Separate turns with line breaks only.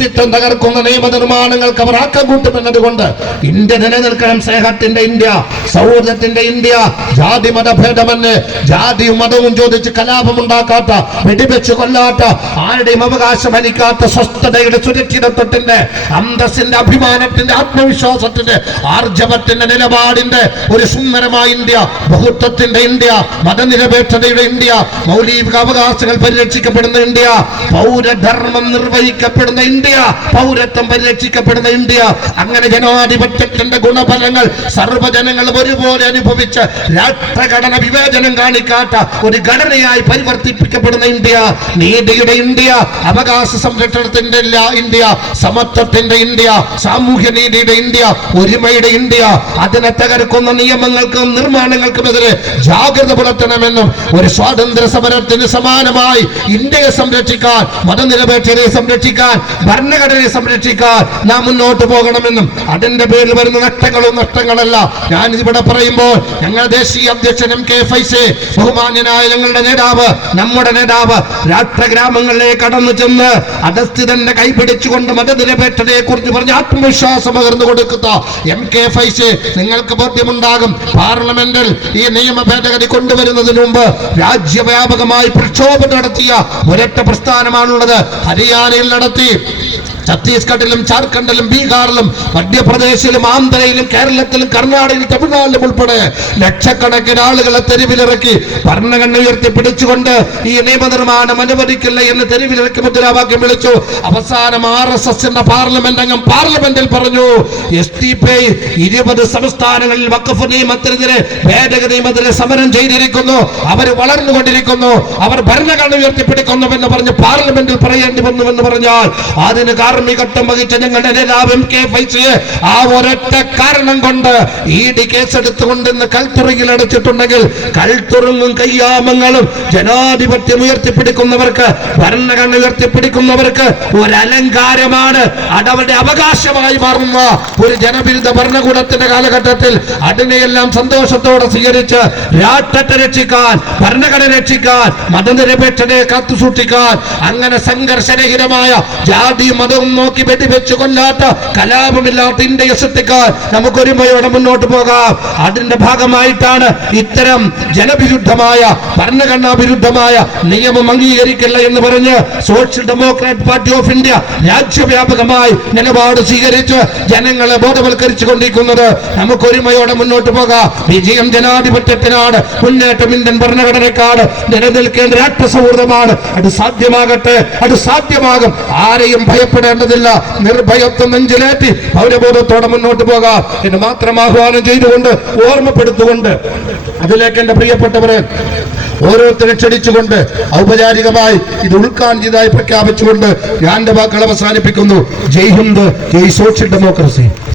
അസ്തിത്വം തകർക്കുന്ന നിയമനിർമ്മാണങ്ങൾക്ക് അവർ ആക്കം കൂട്ടുമെന്നതുകൊണ്ട് ഇന്ത്യ നിലനിൽക്കണം സ്നേഹത്തിന്റെ ഇന്ത്യ സൗഹൃദത്തിന്റെ ഇന്ത്യ ജാതി മതഭേദമെന്ന് ജാതിയും മതവും ചോദിച്ച് കലാപമുണ്ടാക്കാത്ത വെടിവെച്ച് കൊല്ലാത്ത ആരുടെയും അവകാശം ഹനിക്കാത്ത സ്വസ്ഥതയുടെ സുരക്ഷിതത്വത്തിന്റെ അന്തസ്സിന്റെ അഭിമാനത്തിന്റെ ആത്മവിശ്വാസത്തിന്റെ ആർജവത്തിന്റെ നിലപാടിന്റെ ഒരു സുന്ദരമായ ഇന്ത്യ ബഹുത്വത്തിന്റെ ഇന്ത്യ മതനിരപേക്ഷതയുടെ ഇന്ത്യ മൗലിക അവകാശങ്ങൾ പരിരക്ഷിക്കപ്പെടുന്ന ഇന്ത്യ പൗരധർമ്മം നിർവഹിക്കപ്പെടുന്ന ഇന്ത്യ പൗരത്വം പരിരക്ഷിക്കപ്പെടുന്ന ഇന്ത്യ. അങ്ങനെ ജനാധിപത്യത്തിന്റെ ഗുണഫലങ്ങൾ സർവജനങ്ങളും ഒരുപോലെ അനുഭവിച്ച് രാഷ്ട്രഘടന വിവേചനം കാണിക്കാത്ത ഒരു ഘടനയായി പരിവർത്തിപ്പിക്കപ്പെടുന്ന ഇന്ത്യ. നീതിയുടെ ഇന്ത്യ അവകാശ സംരക്ഷണത്തിന്റെ ഇന്ത്യ സമത്വത്തിന്റെ ഇന്ത്യ സാമൂഹ്യ നീതിയുടെ ഇന്ത്യ ഒരുമയുടെ ഇന്ത്യ. അതിനെ തകർക്കുന്ന നിയമങ്ങൾക്കും നിർമ്മാണങ്ങൾക്കുമെതിരെ ജാഗ്രത പുലർത്തണമെന്നും ഒരു സ്വാതന്ത്ര്യ സമരത്തിന് സമാനമായി ഇന്ത്യയെ സംരക്ഷിക്കാൻ മതനിരപേക്ഷതയെ സംരക്ഷിക്കാൻ ഭരണഘടനയെ സംരക്ഷിക്കാൻ നാം മുന്നോട്ട് പോകണമെന്നും അതിന്റെ പേരിൽ വരുന്ന നഷ്ടങ്ങളും നഷ്ടങ്ങളല്ല. ഞാൻ ഇവിടെ പറയുമ്പോൾ ഞങ്ങൾ ദേശീയ അധ്യക്ഷൻ എം കെ ഫൈസെ ബഹുമാന്യനായ ഞങ്ങളുടെ നേതാവ് നമ്മുടെ നേതാവ് രാഷ്ട്രഗ്രാമങ്ങളിലേക്ക് കടന്നു ചെന്ന് അധസ്ഥിതന്റെ കൈപിടിച്ചുകൊണ്ട് മതനിരപേക്ഷതയെ കുറിച്ച് പറഞ്ഞ് ആത്മവിശ്വാസം പകർന്നു കൊടുക്കുന്ന എം കെ ഫൈസെ നിങ്ങൾക്ക് ബോധ്യമുണ്ടാകും പാർലമെന്റിൽ ഈ നിയമ ഭേദഗതി കൊണ്ടുവരുന്നതിന് മുമ്പ് രാജ്യവ്യാപകമായി പ്രക്ഷോഭം നടത്തിയ ഒരൊറ്റ പ്രസ്ഥാനമാണുള്ളത്. ഹരിയാനയിൽ നടത്തി ഛത്തീസ്ഗഡിലും ജാർഖണ്ഡിലും ബീഹാറിലും മധ്യപ്രദേശിലും ആന്ധ്രയിലും കേരളത്തിലും കർണാടകയിലും തമിഴ്നാട്ടിലും ഉൾപ്പെടെ ലക്ഷക്കണക്കിന് ആളുകളെ തെരുവിലിറക്കി ഭരണഘടന ഉയർത്തി പിടിച്ചുകൊണ്ട് ഈ നിയമനിർമ്മാണം അനുവദിക്കില്ല എന്ന് തെരുവിലിറക്കി മുദ്രാവാക്യം വിളിച്ചു. അവസാനം ആർ എസ് എസിന്റെ പാർലമെന്റ് അംഗം പാർലമെന്റിൽ പറഞ്ഞു എസ് ടി പി ഇരുപത് സംസ്ഥാനങ്ങളിൽ വഖഫ് നിയമത്തിനെതിരെ ഭേദഗതി നിയമത്തിനെ സമരം ചെയ്തിരിക്കുന്നു. അവർ വളർന്നുകൊണ്ടിരിക്കുന്നു. അവർ ഭരണഘടന ഉയർത്തിപ്പിടിക്കുന്നുവെന്ന് പറഞ്ഞ് പാർലമെന്റിൽ പറയേണ്ടി വന്നു എന്ന് പറഞ്ഞാൽ അതിന് കാർമ്മികത്വം വഹിച്ച ഞങ്ങളുടെ നേതാവ് എം കെ ഫൈസിയെ ആ ഒരൊറ്റ കാരണം കൊണ്ട് ഇ ഡി കേസ് എടുത്തുകൊണ്ട് ഇന്ന് കൽത്തുറയിൽ അടച്ചിട്ടുണ്ടെങ്കിൽ കൽത്തുറങ്ങും കയ്യാമങ്ങളും ജനാധിപത്യം ഉയർത്തിപ്പിടിക്കുന്നവർക്ക് ഭരണഘടന ഉയർത്തിപ്പിടിക്കുന്നവർക്ക് ഒരു അലങ്കാരമാണ് അതവരുടെ അവകാശമായി മാറുന്ന ഒരു ജനവിരുദ്ധ ഭരണകൂടത്തിന്റെ കാലഘട്ടത്തിൽ അതിനെയെല്ലാം സന്തോഷത്തോടെ സ്വീകരിച്ച് രാഷ്ട്രത്തെ രക്ഷിക്കാൻ ഭരണഘടന രക്ഷിക്കാൻ മതനിരപേക്ഷതയെ കാത്തുസൂക്ഷിക്കാൻ അങ്ങനെ സംഘർഷരഹിതമായ ജാതി മതവും നോക്കി വെടിവെച്ച് കൊല്ലാത്ത കലാപമില്ലാത്ത ഇന്ത്യ സൃഷ്ടിക്കാൻ നമുക്കൊരുമയോടെ മുന്നോട്ട് പോകാം. അതിന്റെ ഭാഗമായിട്ടാണ് ഇത്തരം ജനവിരുദ്ധമായ ഭരണഘടനാ വിരുദ്ധമായ നിയമം അംഗീകരിക്കില്ല എന്ന് പറഞ്ഞ് social democrat party of India രാജ്യവ്യാപകമായി നിലപാട് സ്വീകരിച്ച് ജനങ്ങളെ ബോധവൽക്കരിച്ചു കൊണ്ടിരിക്കുന്നത് നമുക്കൊരുമയോടെ മുന്നോട്ട് പോകാം. വിജയം ജനാധിപത്യത്തിനാണ്. മുന്നേറ്റം ഇന്ത്യൻ ഭരണഘടനക്കാണ് നിലനിൽക്കേണ്ട രാഷ്ട്ര സൗഹൃദമാണ് അത് സാധ്യമാകട്ടെ അത് സാധ്യമാകും. ആരെയും ഭയപ്പെടേണ്ടതില്ല നിർഭയത്വം നെഞ്ചിലേറ്റി പൗരബോധത്തോടെ മുന്നോട്ട് പോകാം എന്ന് മാത്രം ആഹ്വാനം ചെയ്തുകൊണ്ട് ഓർമ്മപ്പെടുത്തുകൊണ്ട് അതിലേക്ക് എന്റെ പ്രിയപ്പെട്ടവരെ ഓരോരുത്തരെ ക്ഷണിച്ചുകൊണ്ട് ഔപചാരികമായി ഇത് ഉൾക്കാഞ്ചിതായി പ്രഖ്യാപിച്ചുകൊണ്ട് ഞാൻ വാക്കുകൾ അവസാനിപ്പിക്കുന്നു. Jai Hind Jai social democracy.